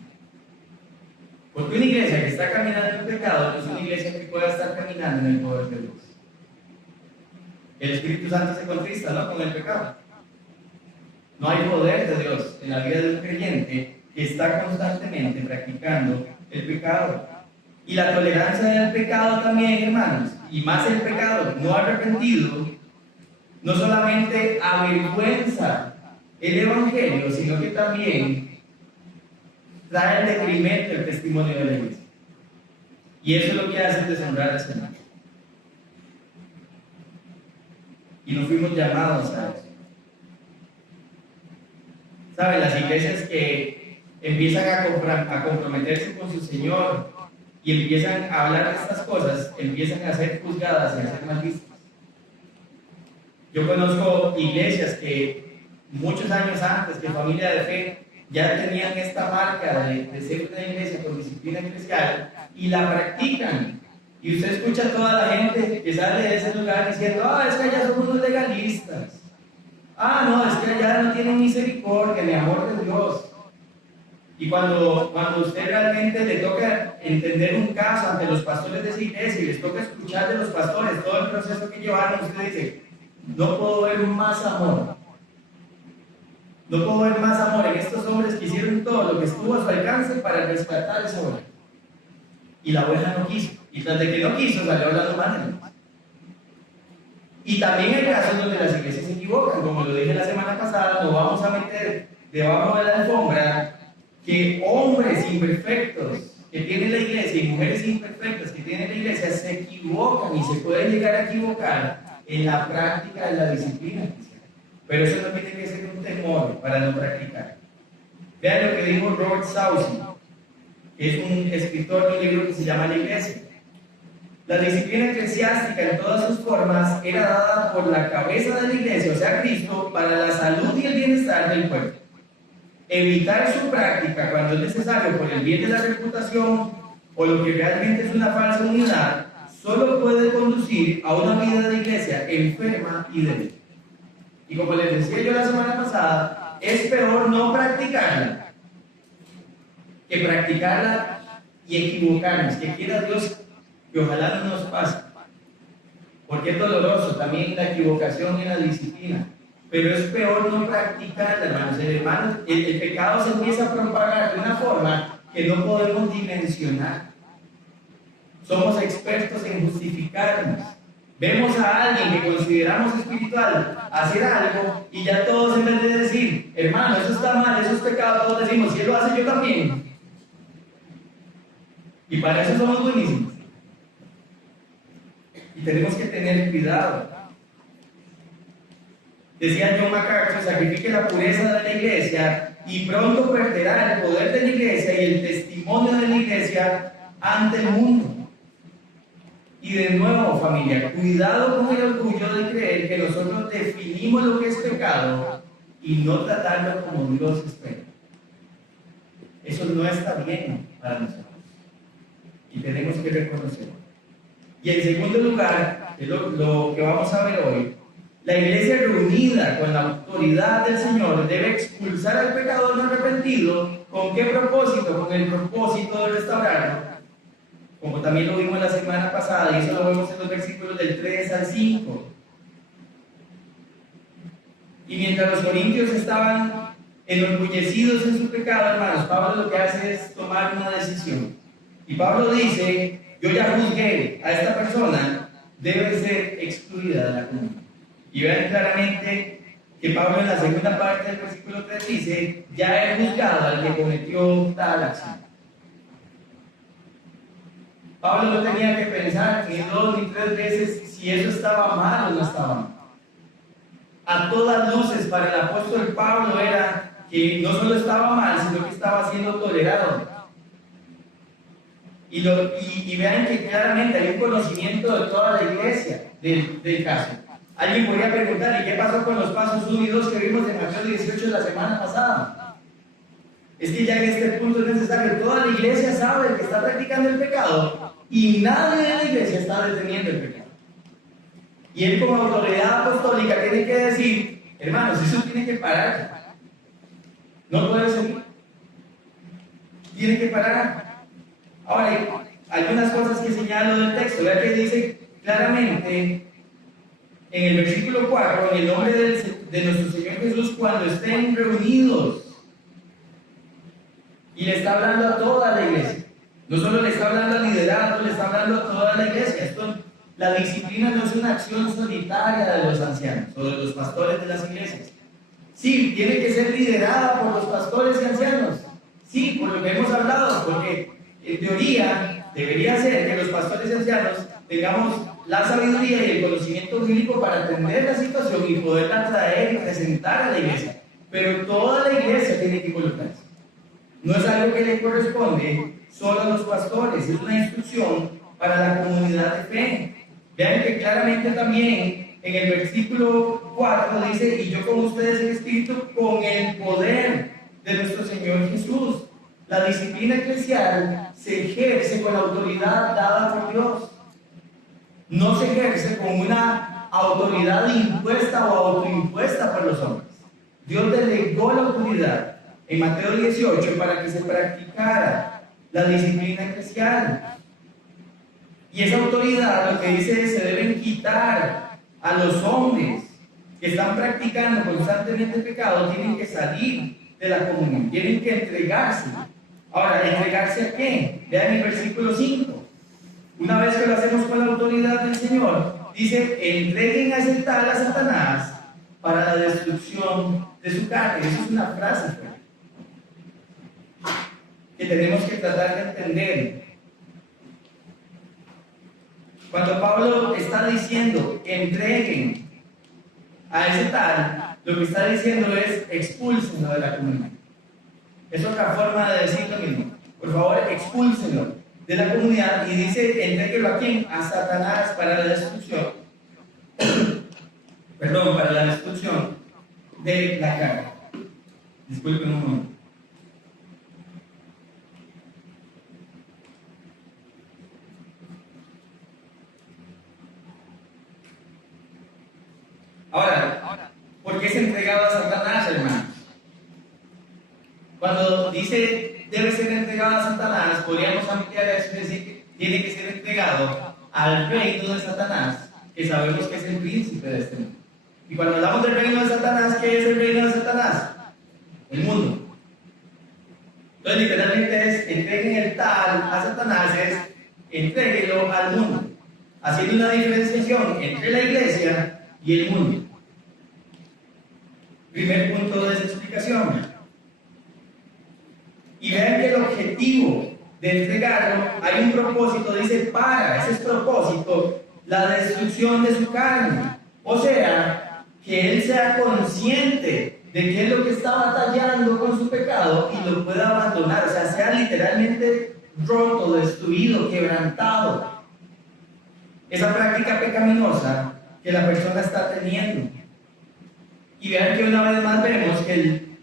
Porque una iglesia que está caminando en pecado no es una iglesia que pueda estar caminando en el poder de Dios. El Espíritu Santo se contrista, ¿no?, con el pecado. No hay poder de Dios en la vida de un creyente que está constantemente practicando el pecado. Y la tolerancia del pecado también, hermanos, y más el pecado no arrepentido, no solamente avergüenza el Evangelio, sino que también trae el detrimento del testimonio de la iglesia. Y eso es lo que hace deshonrar al Señor. Y no fuimos llamados a eso. ¿Saben? Las iglesias que empiezan a comprometerse con su Señor y empiezan a hablar de estas cosas, empiezan a ser juzgadas y a ser mal vistas. Yo conozco iglesias que muchos años antes que Familia de Fe ya tenían esta marca de ser una iglesia con disciplina eclesial y la practican. Y usted escucha a toda la gente que sale de ese lugar diciendo, es que allá somos los legalistas. No, es que allá no tienen misericordia. misericordia, ni amor de Dios. Y cuando usted realmente le toca entender un caso ante los pastores de esa iglesia y les toca escuchar de los pastores todo el proceso que llevaron, usted dice, no puedo ver más amor. No puedo ver más amor en estos hombres que hicieron todo lo que estuvo a su alcance para rescatar esa oveja. Y la oveja no quiso. Y tras de que no quiso, salió hablando mal de Dios. Y también hay casos donde las iglesias se equivocan. Como lo dije la semana pasada, no vamos a meter debajo de la alfombra que hombres imperfectos que tiene la iglesia y mujeres imperfectas que tiene la iglesia se equivocan y se pueden llegar a equivocar en la práctica de la disciplina cristiana. Pero eso no tiene que ser un temor para no practicar. Vean lo que dijo Robert Saucy, que es un escritor de un libro que se llama La Iglesia. La disciplina eclesiástica en todas sus formas era dada por la cabeza de la iglesia, o sea, Cristo, para la salud y el bienestar del pueblo. Evitar su práctica cuando es necesario por el bien de la reputación o lo que realmente es una falsa unidad, solo puede conducir a una vida de iglesia enferma y débil. Y como les decía yo la semana pasada, es peor no practicarla que practicarla y equivocarnos, que quiera Dios que ojalá no nos pase, porque es doloroso también la equivocación y la disciplina, pero es peor no practicarla, hermanos. El pecado se empieza a propagar de una forma que no podemos dimensionar. Somos expertos en justificarnos. Vemos a alguien que consideramos espiritual hacer algo y ya todos, en vez de decir, hermano, eso está mal, eso es pecado, todos decimos, si él lo hace yo también. Y para eso somos buenísimos. Y tenemos que tener cuidado. Decía John MacArthur, sacrifique la pureza de la iglesia y pronto perderá el poder de la iglesia y el testimonio de la iglesia ante el mundo. Y de nuevo, familia, cuidado con el orgullo de creer que nosotros definimos lo que es pecado y no tratarlo como Dios espera. Eso no está bien para nosotros. Y tenemos que reconocerlo. Y en segundo lugar, es lo que vamos a ver hoy, la iglesia reunida con la autoridad del Señor debe expulsar al pecador no arrepentido. ¿Con qué propósito? Con el propósito de restaurarlo. Como también lo vimos la semana pasada, y eso lo vemos en los versículos del 3 al 5. Y mientras los corintios estaban enorgullecidos en su pecado, hermanos, Pablo lo que hace es tomar una decisión. Y Pablo dice, yo ya juzgué a esta persona, debe ser excluida de la comunidad. Y vean claramente que Pablo en la segunda parte del versículo 3 dice, ya he juzgado al que cometió tal acción. Pablo no tenía que pensar ni 2 ni 3 veces si eso estaba mal o no estaba mal. A todas luces para el apóstol Pablo era que no solo estaba mal, sino que estaba siendo tolerado. Y vean que claramente hay un conocimiento de toda la iglesia del caso. Alguien podría preguntar, ¿y qué pasó con los pasos 1 y 2 que vimos en Mateo 18 la semana pasada? Es que ya en este punto es necesario, toda la iglesia sabe que está practicando el pecado y nadie de la iglesia está deteniendo el pecado. Y él como autoridad apostólica tiene que decir, hermanos, eso tiene que parar. No puede seguir. Tiene que parar. Ahora, hay algunas cosas que señalo del texto. Vea que dice claramente en el versículo 4, en el nombre de nuestro Señor Jesús, cuando estén reunidos. Y le está hablando a toda la iglesia. No solo le está hablando al liderazgo, le está hablando a toda la iglesia. La disciplina no es una acción solitaria de los ancianos o de los pastores de las iglesias. Sí, tiene que ser liderada por los pastores y ancianos. Sí, por lo que hemos hablado, porque en teoría debería ser que los pastores y ancianos tengamos la sabiduría y el conocimiento bíblico para atender la situación y poderla traer y presentar a la iglesia. Pero toda la iglesia tiene que involucrarse. No es algo que le corresponde solo a los pastores, es una instrucción para la comunidad de fe. Vean que claramente también en el versículo 4 dice, y yo con ustedes en espíritu, con el poder de nuestro Señor Jesús. La disciplina eclesial se ejerce con la autoridad dada por Dios. No se ejerce con una autoridad impuesta o autoimpuesta por los hombres. Dios delegó la autoridad en Mateo 18 para que se practicara la disciplina eclesial. Y esa autoridad lo que dice es: se deben quitar a los hombres que están practicando constantemente el pecado, tienen que salir de la comunión, tienen que entregarse. Ahora, ¿entregarse a qué? Vean el versículo 5. Una vez que lo hacemos con la autoridad del Señor, dice: entreguen a ese tal a Satanás para la destrucción de su carne. Eso es una frase que tenemos que tratar de entender. Cuando Pablo está diciendo entreguen a ese tal, lo que está diciendo es: expúlsenlo de la comunidad. Es otra forma de decir lo mismo. Por favor, expúlsenlo de la comunidad. Y dice: entréguelo a quién? A Satanás para la destrucción. Perdón, para la destrucción de la carne. Disculpen un momento. Ahora, ¿por qué es entregado a Satanás, hermanos? Cuando dice debe ser entregado a Satanás, podríamos ampliar eso y decir que tiene que ser entregado al reino de Satanás, que sabemos que es el príncipe de este mundo. Y cuando hablamos del reino de Satanás, ¿qué es el reino de Satanás? El mundo. Entonces, literalmente es: entreguen el tal a Satanás, es entréguelo al mundo, haciendo una diferenciación entre la iglesia y el mundo. Primer punto de esa explicación. Y vean que el objetivo de entregarlo, hay un propósito, dice para, ese es propósito, la destrucción de su carne. O sea, que él sea consciente de qué es lo que está batallando con su pecado y lo pueda abandonar, o sea, sea literalmente roto, destruido, quebrantado. Esa práctica pecaminosa que la persona está teniendo. Y vean que una vez más vemos que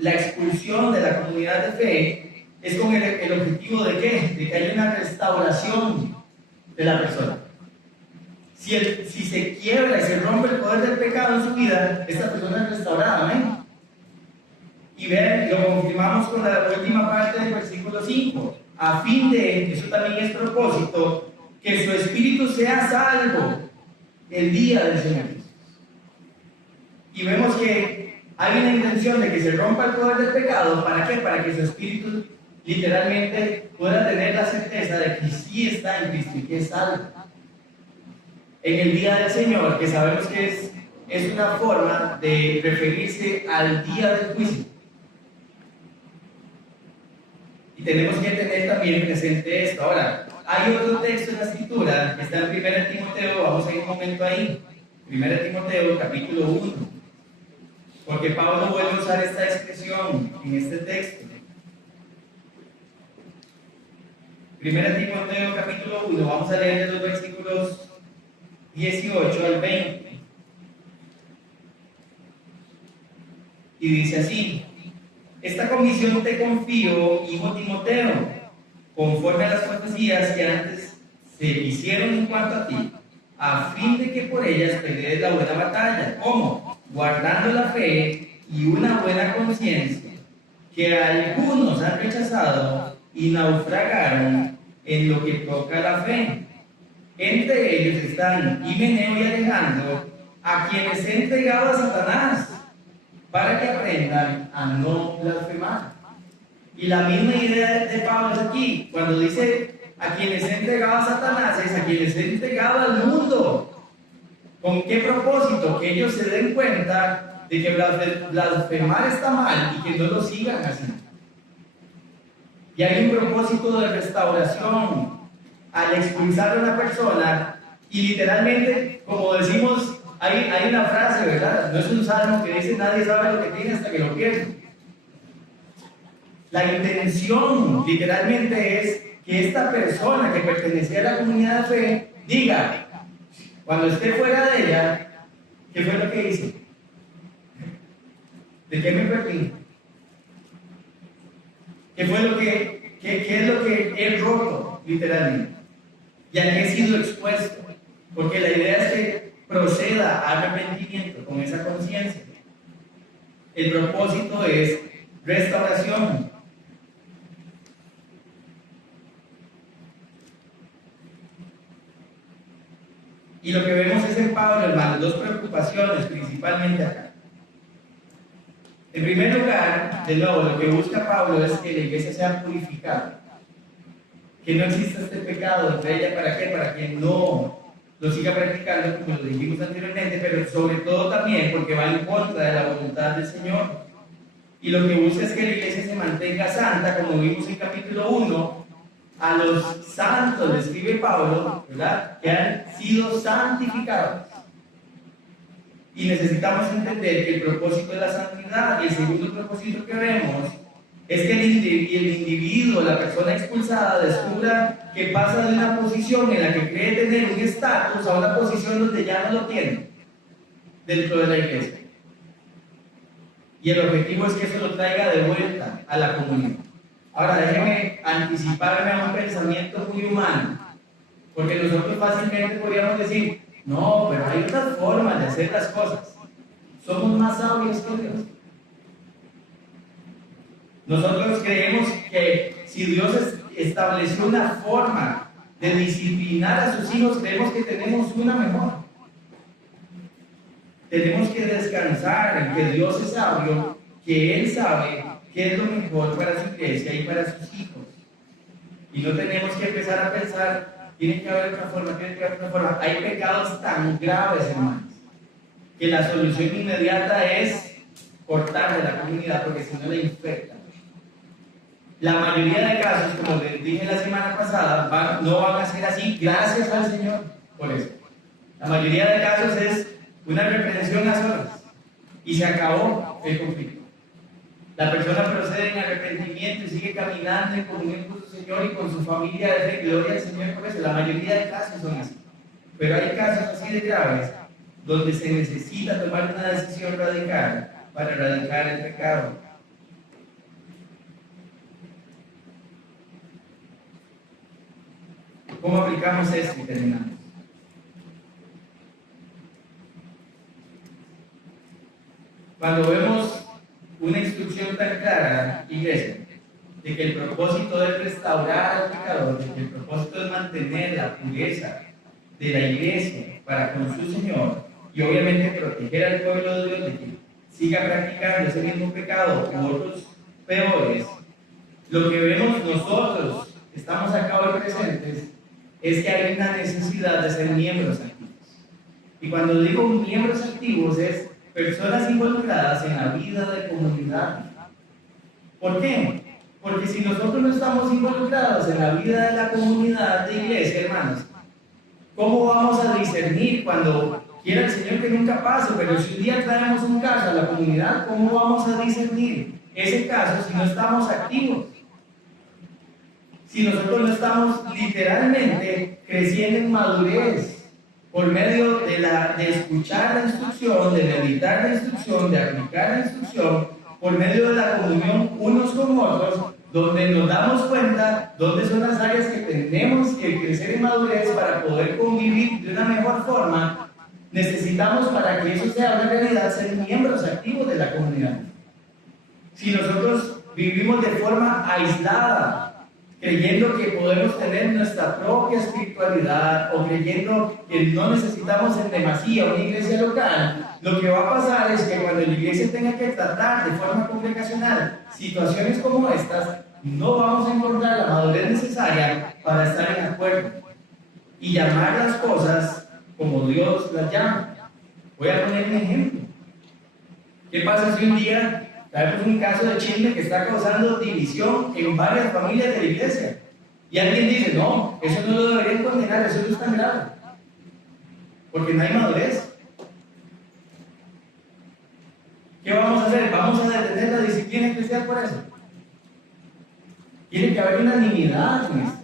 la expulsión de la comunidad de fe es con el objetivo de ¿qué? De que haya una restauración de la persona. Si se quiebra y se rompe el poder del pecado en su vida, esta persona es restaurada, ¿amén? Y vean, lo confirmamos con la última parte del versículo 5, a fin de, eso también es propósito, que su espíritu sea salvo el día del Señor Jesús. Y vemos que hay una intención de que se rompa el poder del pecado. ¿Para qué? Para que su espíritu literalmente pueda tener la certeza de que sí está en Cristo y que es salvo. En el día del Señor, que sabemos que es una forma de referirse al día del juicio. Y tenemos que tener también presente esto. Ahora, hay otro texto en la Escritura que está en 1 Timoteo, vamos a ir un momento ahí. 1 Timoteo, capítulo 1. Porque Pablo vuelve a usar esta expresión en este texto. 1 Timoteo, capítulo 1, vamos a leer de los versículos 18 al 20. Y dice así: esta comisión te confío, hijo Timoteo, conforme a las profecías que antes se hicieron en cuanto a ti, a fin de que por ellas pelees la buena batalla. ¿Cómo? Guardando la fe y una buena conciencia, que algunos han rechazado y naufragaron en lo que toca a la fe. Entre ellos están Himeneo y Alejandro, a quienes he entregado a Satanás, para que aprendan a no blasfemar. Y la misma idea de Pablo es aquí, cuando dice a quienes he entregado a Satanás, es a quienes he entregado al mundo. ¿Con qué propósito? Que ellos se den cuenta de que blasfemar está mal y que no lo sigan haciendo. Y hay un propósito de restauración al expulsar a una persona, y literalmente, como decimos, hay una frase, ¿verdad? No es un salmo que dice: nadie sabe lo que tiene hasta que lo pierde. La intención literalmente es que esta persona que pertenecía a la comunidad de fe diga, cuando esté fuera de ella, ¿qué fue lo que hice? ¿De qué me perdí? ¿Qué es lo que he roto, literalmente? ¿Y a qué he sido expuesto? Porque la idea es que proceda a arrepentimiento con esa conciencia. El propósito es restauración. Y lo que vemos es en Pablo, hermanos, dos preocupaciones principalmente acá. En primer lugar, de nuevo, lo que busca Pablo es que la iglesia sea purificada, que no exista este pecado entre ella. ¿Para qué? Para que no lo siga practicando, como lo dijimos anteriormente, pero sobre todo también porque va en contra de la voluntad del Señor. Y lo que busca es que la iglesia se mantenga santa, como vimos en capítulo 1, a los santos, le escribe Pablo, ¿verdad?, que han sido santificados. Y necesitamos entender que el propósito de la santidad y el segundo propósito que vemos es que el individuo, la persona expulsada, descubra que pasa de una posición en la que cree tener un estatus a una posición donde ya no lo tiene dentro de la iglesia. Y el objetivo es que eso lo traiga de vuelta a la comunidad. Ahora déjenme anticiparme a un pensamiento muy humano, porque nosotros fácilmente podríamos decir: no, pero hay otras formas de hacer las cosas. Somos más sabios que Dios. Nosotros creemos que si Dios estableció una forma de disciplinar a sus hijos, creemos que tenemos una mejor. Tenemos que descansar en que Dios es sabio, que Él sabe qué es lo mejor para su iglesia y para sus hijos. Y no tenemos que empezar a pensar: tiene que haber otra forma, tiene que haber otra forma. Hay pecados tan graves, hermanos, que la solución inmediata es cortar de la comunidad, porque si no la infecta. La mayoría de casos, como les dije la semana pasada, no van a ser así, gracias al Señor por eso. La mayoría de casos es una reprensión a solas y se acabó el conflicto. La persona procede en arrepentimiento y sigue caminando en comunión con su Señor y con su familia de fe. Gloria al Señor por eso. La mayoría de casos son así. Pero hay casos así de graves donde se necesita tomar una decisión radical para erradicar el pecado. ¿Cómo aplicamos esto y terminamos? Cuando vemos una instrucción tan clara, iglesia, de que el propósito es restaurar al pecador, de que el propósito es mantener la pureza de la iglesia para con su Señor, y obviamente proteger al pueblo de Dios de que siga practicando ese mismo pecado u otros peores, lo que vemos nosotros, que estamos acá hoy presentes, es que hay una necesidad de ser miembros activos. Y cuando digo miembros activos es personas involucradas en la vida de comunidad. ¿Por qué? Porque si nosotros no estamos involucrados en la vida de la comunidad de iglesia, hermanos, ¿cómo vamos a discernir cuando quiera el Señor que nunca pase? Pero si un día traemos un caso a la comunidad, ¿cómo vamos a discernir ese caso si no estamos activos? Si nosotros no estamos literalmente creciendo en madurez por medio de escuchar la instrucción, de meditar la instrucción, de aplicar la instrucción, por medio de la comunión unos con otros, donde nos damos cuenta dónde son las áreas que tenemos que crecer en madurez para poder convivir de una mejor forma, necesitamos, para que eso sea una realidad, ser miembros activos de la comunidad. Si nosotros vivimos de forma aislada, creyendo que podemos tener nuestra propia espiritualidad o creyendo que no necesitamos en demasía una iglesia local, lo que va a pasar es que cuando la iglesia tenga que tratar de forma congregacional situaciones como estas, no vamos a encontrar la madurez necesaria para estar en acuerdo y llamar las cosas como Dios las llama. Voy a poner un ejemplo. ¿Qué pasa si un día traemos un caso de chisme que está causando división en varias familias de la iglesia? Y alguien dice: no, eso no lo deberían condenar, eso no es tan grave, porque no hay madurez. ¿Qué vamos a hacer? ¿Vamos a detener la disciplina eclesial por eso? Tiene que haber unanimidad en esto.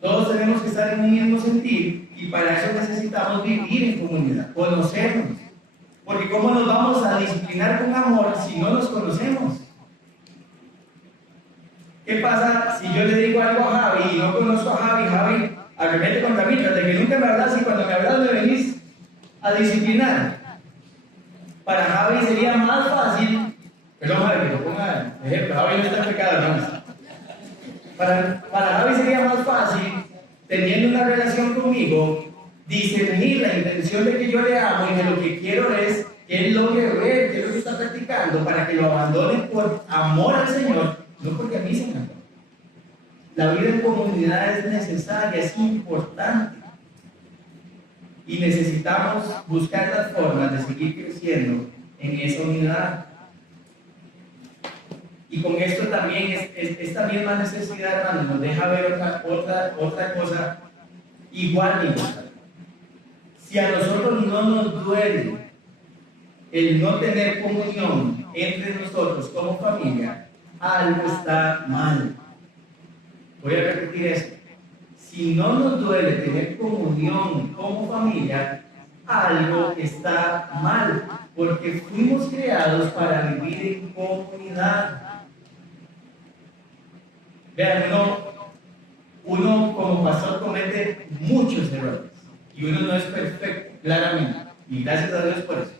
Todos tenemos que estar en un mismo sentir, y para eso necesitamos vivir en comunidad, conocernos. Porque ¿cómo nos vamos a disciplinar con amor si no nos conocemos? ¿Qué pasa si yo le digo algo a Javi y no conozco a Javi? Javi arremete contra mí, de que nunca me hablas y cuando me hablas me venís a disciplinar. Para Javi sería más fácil Pero madre, que lo ponga ejemplo, Javi no está en pecado, hermanos. Para Javi sería más fácil, teniendo una relación conmigo, discernir la intención de que yo le amo y que lo que quiero es que él logre ver que lo que está practicando para que lo abandone por amor al Señor, no porque a mí se me antoja. La vida en comunidad es necesaria, es importante. Y necesitamos buscar las formas de seguir creciendo en esa unidad. Y con esto también, esta misma necesidad, hermano, nos deja ver otra cosa igual de importante. Si a nosotros no nos duele el no tener comunión entre nosotros como familia, algo está mal. Voy a repetir eso. Si no nos duele tener comunión como familia, algo está mal, porque fuimos creados para vivir en comunidad. Vean, uno como pastor comete muchos errores y uno no es perfecto, claramente, y gracias a Dios por eso.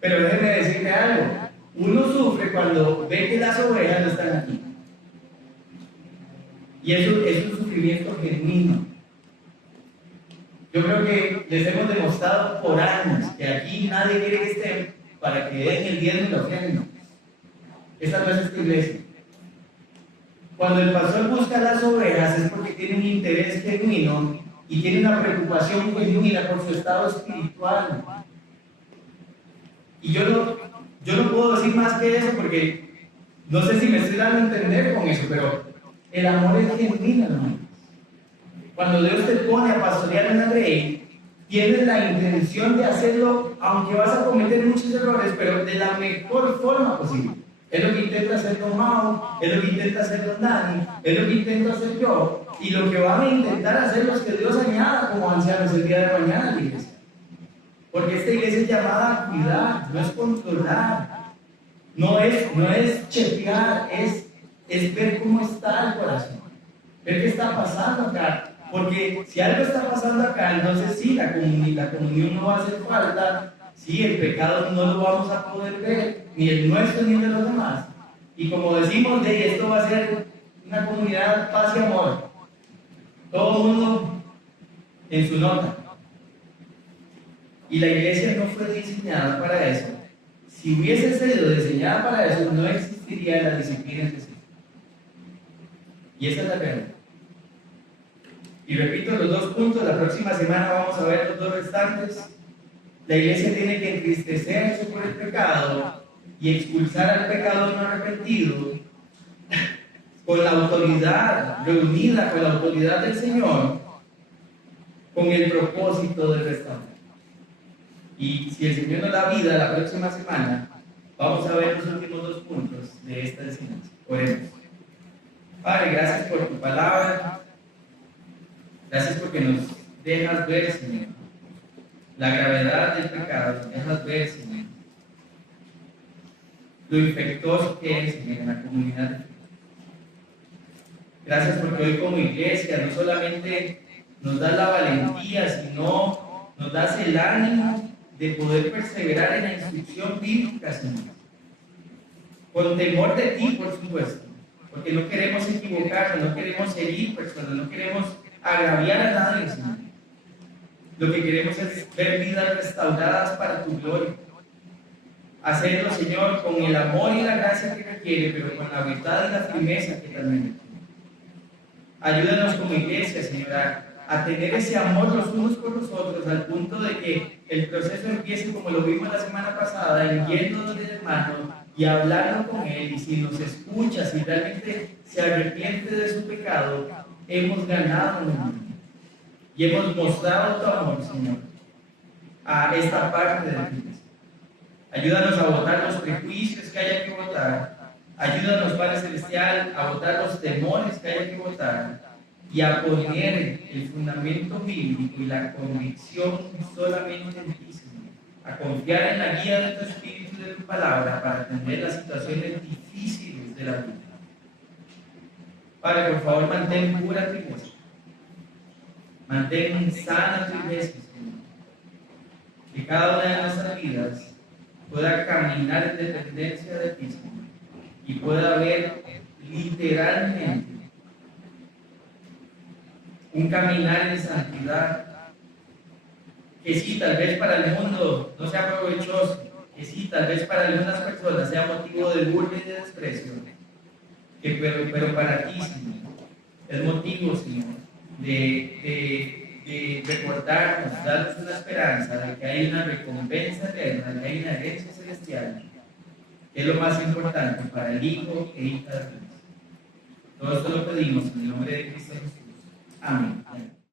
Pero déjenme decirle algo, uno sufre cuando ve que las ovejas no están aquí. Y eso es un sufrimiento genuino. Yo creo que les hemos demostrado por años que aquí nadie quiere que estén para que den el diezmo y la ofrenda. Esa no es esta iglesia. Cuando el pastor busca las ovejas es porque tiene un interés genuino y tiene una preocupación genuina por su estado espiritual. Y yo no puedo decir más que eso porque no sé si me estoy dando a entender con eso, pero el amor es genuino, hermano. Cuando Dios te pone a pastorear una grey, tienes la intención de hacerlo, aunque vas a cometer muchos errores, pero de la mejor forma posible. Es lo que intenta hacer Don Mao, es lo que intenta hacer Don Dani, es lo que intento hacer yo, y lo que van a intentar hacer los que Dios añada como ancianos el día de mañana en la iglesia. Porque esta iglesia es llamada a cuidar, no es controlar, no es chequear, es ver cómo está el corazón, ver qué está pasando acá. Porque si algo está pasando acá, entonces sí, la comunión no va a hacer falta, sí, el pecado no lo vamos a poder ver, ni el nuestro ni el de los demás. Y como decimos, esto va a ser una comunidad paz y amor. Todo el mundo en su nota. Y la iglesia no fue diseñada para eso. Si hubiese sido diseñada para eso, no existiría la disciplina en sí. Y esa es la pregunta. Y repito los dos puntos, la próxima semana vamos a ver los dos restantes. La iglesia tiene que entristecerse por el pecado y expulsar al pecador no arrepentido con la autoridad reunida, con la autoridad del Señor, con el propósito de restaurar. Y si el Señor nos da vida la próxima semana, vamos a ver los últimos dos puntos de esta enseñanza. Oremos. Padre, gracias por tu palabra. Gracias porque nos dejas ver, Señor, la gravedad del pecado. Nos dejas ver, Señor, lo infectuoso que es, Señor, en la comunidad. Gracias porque hoy como iglesia no solamente nos das la valentía, sino nos das el ánimo de poder perseverar en la instrucción bíblica, Señor. Con temor de ti, por supuesto, porque no queremos equivocarnos, no queremos herir personas, no queremos agraviar a nadie, Señor. Lo que queremos es ver vidas restauradas para tu gloria. Hacerlo, Señor, con el amor y la gracia que requiere, pero con la verdad y la firmeza que también requiere. Ayúdanos como iglesia, Señor, a tener ese amor los unos por los otros, al punto de que el proceso empiece, como lo vimos la semana pasada, en yéndonos del hermano y hablando con él, y si nos escucha, si realmente se arrepiente de su pecado, hemos ganado en el mundo. Y hemos mostrado tu amor, Señor, a esta parte de la iglesia. Ayúdanos a botar los prejuicios que haya que botar. Ayúdanos, Padre Celestial, a botar los temores que haya que botar y a poner el fundamento bíblico y la convicción solamente en ti, Señor. A confiar en la guía de tu Espíritu y de tu palabra para atender las situaciones difíciles de la vida. Padre, por favor, mantén pura tu iglesia. Mantén sana tu iglesia, Señor. Que cada una de nuestras vidas pueda caminar en dependencia de ti, Señor, y pueda ver literalmente un caminar en santidad, que sí, tal vez para el mundo no sea provechoso, que sí, tal vez para algunas personas sea motivo de burla y de desprecio, pero para ti, Señor, es motivo, Señor, de recordarnos, darnos una esperanza de que hay una recompensa eterna, de que hay una herencia celestial, que es lo más importante para el Hijo e hija de Dios. Todo esto lo pedimos en el nombre de Cristo Jesús. Amén.